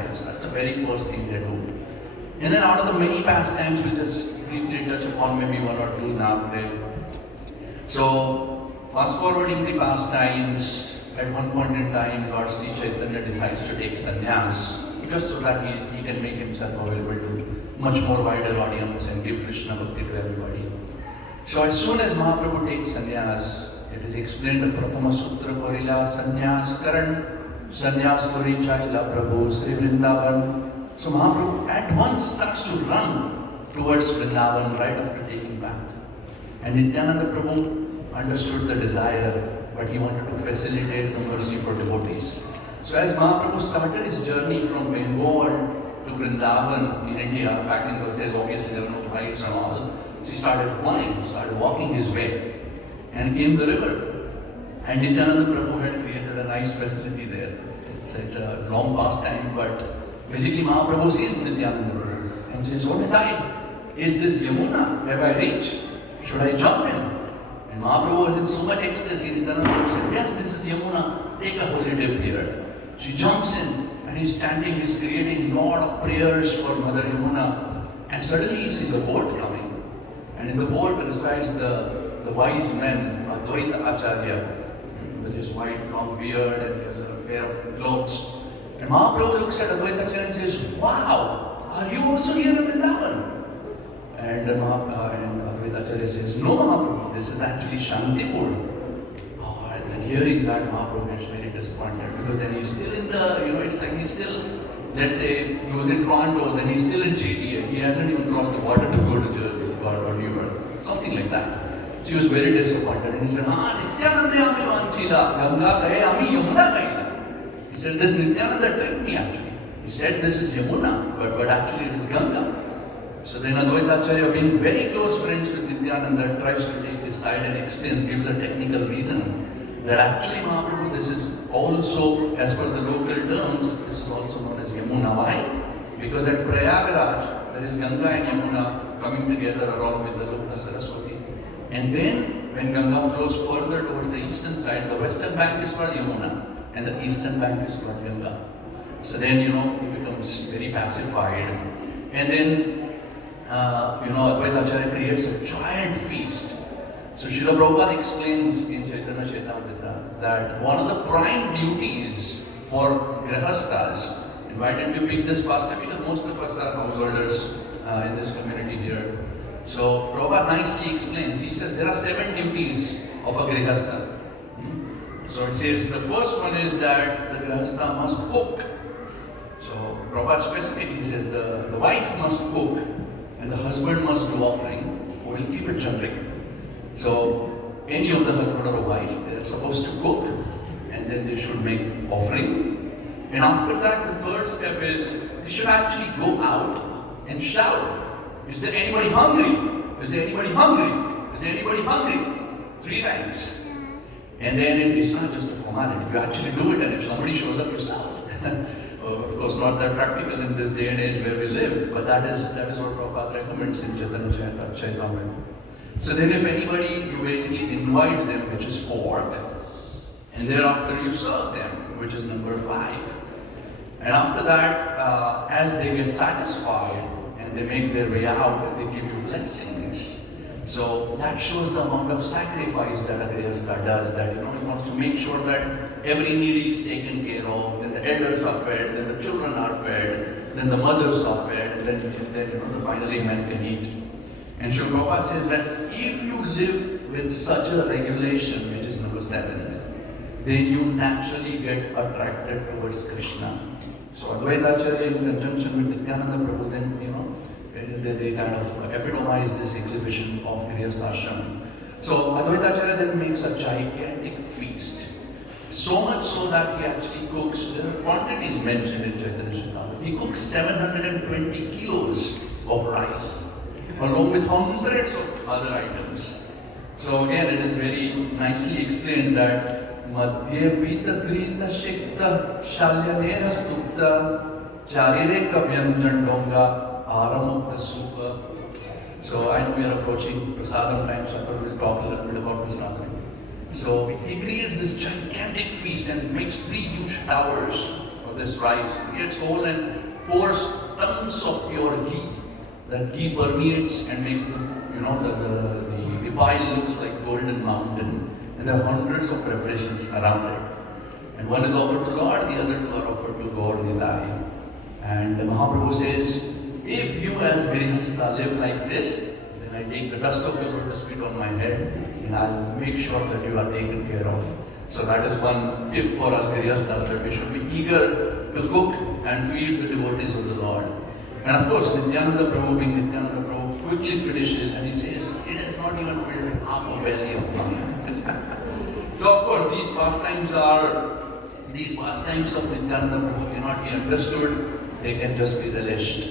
exercise. That's the very first thing they do. And then out of the many pastimes, we'll just briefly touch upon maybe one or two now today. So, fast forwarding the pastimes, at one point in time, Lord Sri Chaitanya decides to take sannyas, just so that he can make himself available to much more wider audience and give Krishna Bhakti to everybody. So as soon as Mahaprabhu takes sannyas, it is explained that Prathama Sutra Korila sannyas Karan, sannyas Kori Chaila Prabhu Sri Vrindavan. So Mahaprabhu at once starts to run towards Vrindavan right after taking bath. And Nityananda Prabhu understood the desire, but he wanted to facilitate the mercy for devotees. So as Mahaprabhu started his journey from Bengal to Vrindavan in India, back in those days obviously there were no flights and all, so he started flying, started walking his way, and came the river. And Nityananda Prabhu had created a nice facility there. So it's a long past time, but basically Mahaprabhu sees Nityananda Prabhu and says, "Oh Nitai, is this Yamuna? Have I reached? Should I jump in?" And Mahaprabhu was in so much ecstasy, Nityananda Prabhu said, "Yes, this is Yamuna, take a holy dip here." She jumps in, and he's standing, he's creating a lot of prayers for Mother Yamuna. And suddenly he sees a boat coming. And in the boat resides the wise man, Advaita Acharya, with his white long beard and he has a pair of clothes. And Mahaprabhu looks at Advaita Acharya and says, "Wow, are you also here in Vrindavan?" And Advaita Acharya says, "No, Mahaprabhu, this is actually Shantipur." And then hearing that, Mahaprabhu gets very disappointed, because then he's still in the, it's like he's still, let's say he was in Toronto, then he's still in GTA. He hasn't even crossed the border to go to Jersey or New York, something like that. So he was very disappointed, and he said, Nityananda ami vanchila, Ganga gaye ami Yamuna gaila. He said, this Nityananda tricked me actually. He said this is Yamuna, but actually it is Ganga. So then Advaita Acharya, being very close friends with Nityananda, tries to take his side and explains, gives a technical reason that actually Mahaprabhu, this is also, as per the local terms, this is also known as Yamuna. Why? Because at Prayagraj, there is Ganga and Yamuna coming together along with the Lokta Saraswati. And then, when Ganga flows further towards the eastern side, the western bank is called Yamuna, and the eastern bank is called Ganga. So then, he becomes very pacified. And then, Advaita Acharya creates a giant feast. So Srila Prabhupada explains in Chaitanya Chaitamrita that one of the prime duties for Grihasthas, and why did we pick this pastime? Because most of us are householders in this community here. So Prabhupada nicely explains, he says there are 7 duties of a Grihastha. So it says the first one is that the Grihastha must cook. So Prabhupada specifically says the wife must cook and the husband must do offering. We'll keep it generic. So any of the husband or a wife, they are supposed to cook and then they should make offering. And after that, the third step is they should actually go out and shout, "Is there anybody hungry? Is there anybody hungry? Is there anybody hungry?" 3 times. And then it's not just a formality, you actually do it, and if somebody shows up, yourself. Of course, not that practical in this day and age where we live, but that is what Prabhupada recommends in Chaitanya Chaitamrita. So then if anybody, you basically invite them, which is 4th, and thereafter you serve them, which is number 5. And after that, as they get satisfied and they make their way out, they give you blessings. So that shows the amount of sacrifice that a Grihastha does, that he wants to make sure that every need is taken care of, then the elders are fed, then the children are fed, then the mothers are fed, and then finally men can eat. And Srila Prabhupada says that if you live with such a regulation, which is number 7, then you naturally get attracted towards Krishna. So Advaita Acharya in conjunction with Nityananda Prabhu, then they kind of epitomize this exhibition of Grihastha Ashram. So Advaita Acharya then makes a gigantic feast. So much so that he actually cooks, there are quantities mentioned in Chaitanya Chaitamrita. He cooks 720 kilos of rice, along with hundreds of other items. So again, it is very nicely explained that Madhye Pita Krita Shikta Shalyanera Stupta Charire Kavyanjan Donga Aramukta Supa. So I know we are approaching Prasadam time, so I thought we'll talk a little bit about Prasadam. So he creates this gigantic feast and makes 3 huge towers for this rice. He gets whole and pours tons of pure ghee. That ghee permeates and makes the pile looks like golden mountain. And there are hundreds of preparations around it. And one is offered to Lord, the other two are offered to Gaur Nitai. And Mahaprabhu says, if you as Grihastha live like this, then I take the dust of your lotus feet on my head and I'll make sure that you are taken care of. So that is one tip for us Grihasthas, that we should be eager to cook and feed the devotees of the Lord. And of course, Nityananda Prabhu, being Nityananda Prabhu, quickly finishes and he says, it has not even filled half a belly of mine. So of course, these pastimes of Nityananda Prabhu cannot be understood, they can just be relished.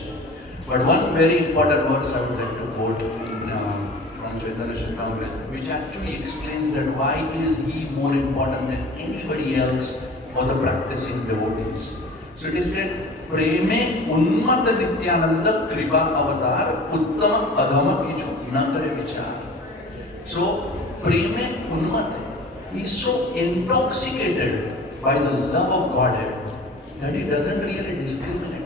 But one very important verse I would like to quote from Chaitanya Charitamrita, which actually explains that why is he more important than anybody else for the practicing devotees. So it is said, Preme Unmata Nityananda Kripa Avatar Uttama Adhama Kichu Natare Vichar. So Preme Unmata, he is so intoxicated by the love of Godhead that he doesn't really discriminate.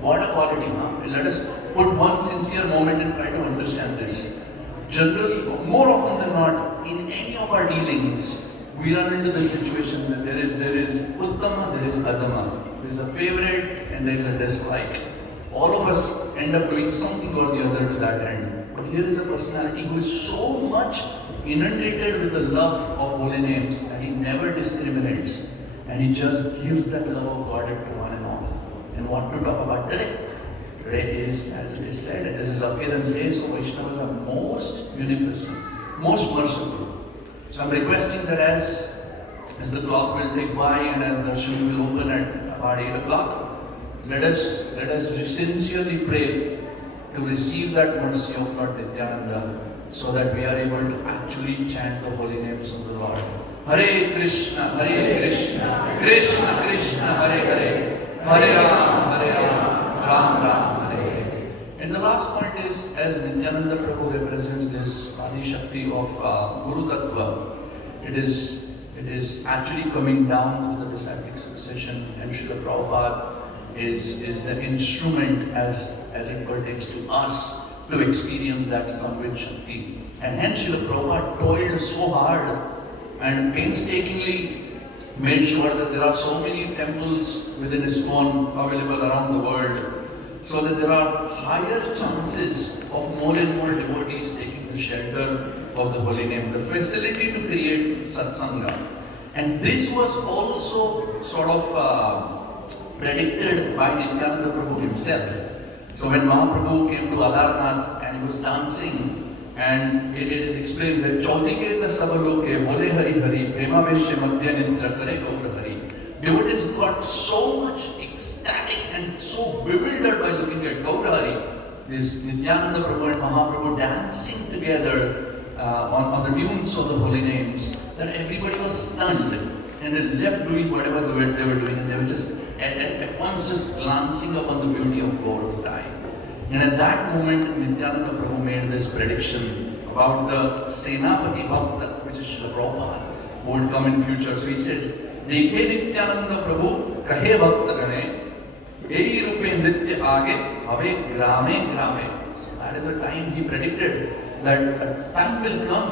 What a quality, huh? Let us put one sincere moment and try to understand this. Generally, more often than not, in any of our dealings, we run into the situation that there is Uttama, there is Adama. There is a favorite and there is a dislike. All of us end up doing something or the other to that end. But here is a personality who is so much inundated with the love of holy names that he never discriminates. And he just gives that love of God to one and all. And what to talk about today? Today is, as it is said, this is appearance day, so Vaishnavas are most beneficent, most merciful. So I'm requesting that as the clock will take by and as the darshan will open at about 8 o'clock, let us sincerely pray to receive that mercy of Lord Nityananda so that we are able to actually chant the holy names of the Lord. Hare Krishna, Krishna Krishna, Hare Hare, Hare Ram, Ram Ram, Hare Hare. And the last point is, as Nityananda Prabhu represents this Adi Shakti of Guru Tattva, it is actually coming down through the disciplic succession, and Srila Prabhupada is the instrument as it pertains to us to experience that Samvit Shakti. And hence Srila Prabhupada toiled so hard and painstakingly made sure that there are so many temples within Iskcon available around the world, so that there are higher chances of more and more devotees taking the shelter of the holy name, the facility to create satsanga. And this was also sort of predicted by Nityananda Prabhu himself. So when Mahaprabhu came to Alarnath and he was dancing, and it is explained that Chaudike the Sabaloke, Bole Hari Hari, Prema Veshe Madhyanitra, Kare Gaur Hari. Devotees got so much ecstatic and so bewildered by looking at Gaur Hari, this Nityananda Prabhu and Mahaprabhu dancing together on the tunes of the holy names, that everybody was stunned and they left doing whatever they were doing, and they were just at once just glancing upon the beauty of Gaur Nitai. And at that moment, Nityananda Prabhu made this prediction about the Senapati Bhakta, which is Srila Prabhupada, who would come in future. So he says, Dekhe Nityananda Prabhu, kahe Bhakta gane, ei rupe nritya aage, have grame grame. So that is a time he predicted, that a time will come.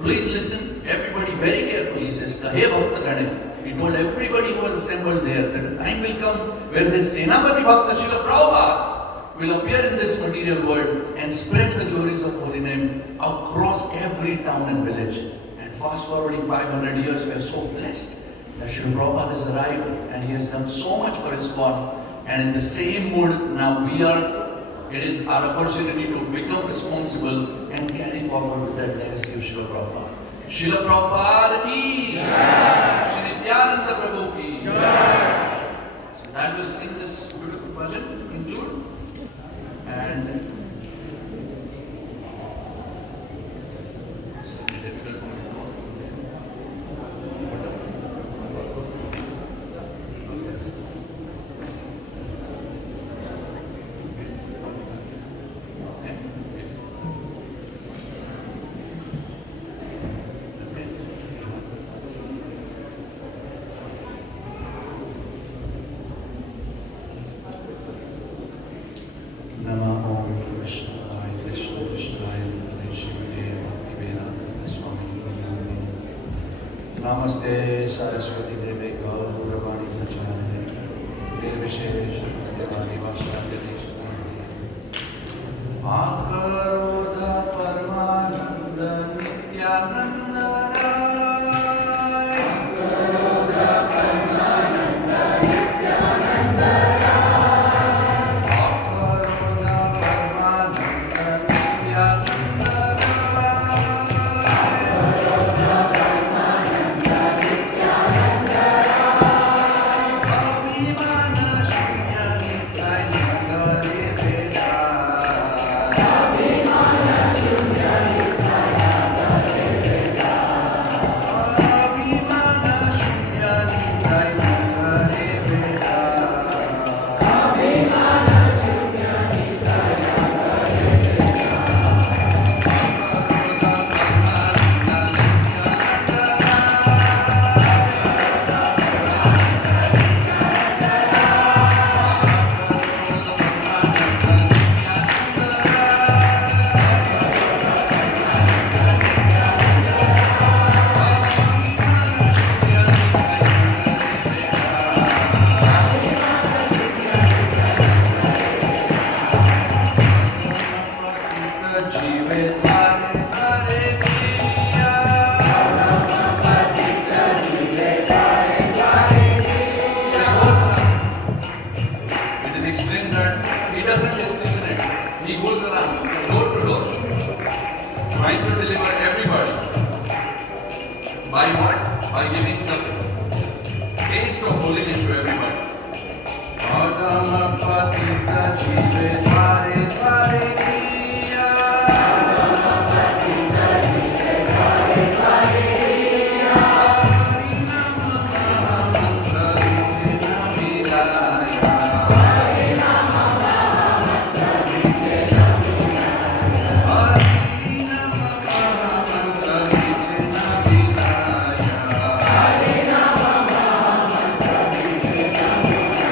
Please listen, everybody very carefully. He says, kahe Bhakta gane. He told everybody who was assembled there that a time will come where this Senapati Bhakta Srila Prabhupada will appear in this material world and spread the glories of holy name across every town and village. And fast forwarding 500 years, we are so blessed that Srila Prabhupada has arrived and he has done so much for Iskcon. And in the same mood, now it is our opportunity to become responsible and carry forward with that legacy of Srila Prabhupada. Srila Prabhupada ki Jai! Shri Nityananda Prabhu ki Jai! So that will sing this beautiful bhajan to conclude. And it's difficult for me to know. नमस्ते सरस्वती देवे गौरवाणी प्रचारिणे निर्विशेष शून्यवादी भाषान्यदेशतारिणे आकरोध परमानंद Nityanand By what? By giving the taste of holiness to everybody. Adama patita jive thare thare kiya. Adama patita jive thare thare kiya. Hari nama mantra vijena vilaya. Hari nama mantra vijena vilaya. Hari nama mantra vijena vilaya.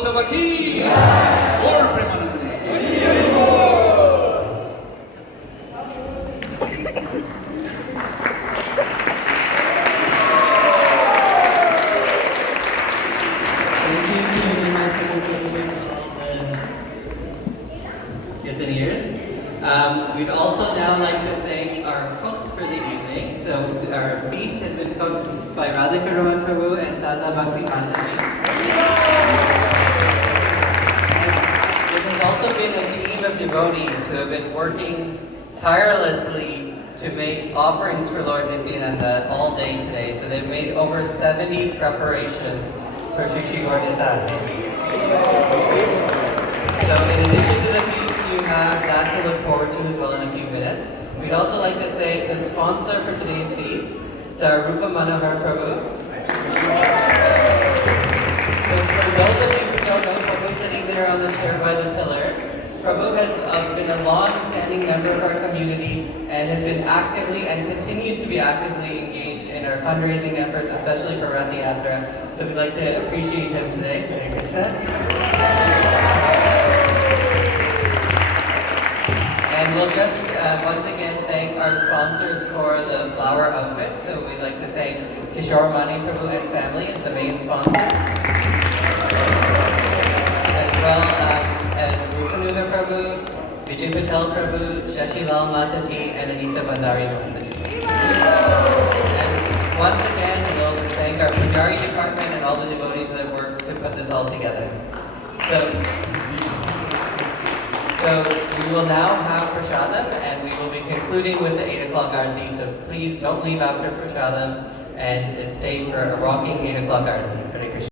Mahotsav ki Gaur Premanande. We'd also now like to thank our cooks for the evening. So our feast has been cooked by Radhika Raman Prabhu and Sadhana Bhakti Anjali. There has also been a team of devotees who have been working tirelessly to make offerings for Lord Nityananda all day today. So they've made over 70 preparations for Shri Gaur Nityananda. So in addition to the feast, you have that to look forward to as well in a few minutes. We'd also like to thank the sponsor for today's feast. It's our Rupa Manohar Prabhu. So for those of you who don't know, Prabhu sitting there on the chair by the pillar. Prabhu has been a long-standing member of our community and has been actively and continues to be actively engaged in our fundraising efforts, especially for Rath Yatra. So we'd like to appreciate him today. Hare Krishna. And we'll just once again thank our sponsors for the flower outfit. So we'd like to thank Kishore Mani Prabhu and family as the main sponsor, as well as Rupanuga Prabhu, Vijay Patel Prabhu, Shashi Lal Mataji, and Anita Bandari Mataji. And once again, we'll thank our Pujari department and all the devotees that worked to put this all together. So we will now have prasadam, and we will be concluding with the 8 o'clock arati. So please don't leave after prasadam and stay for a rocking 8 o'clock arati. Hare Krishna.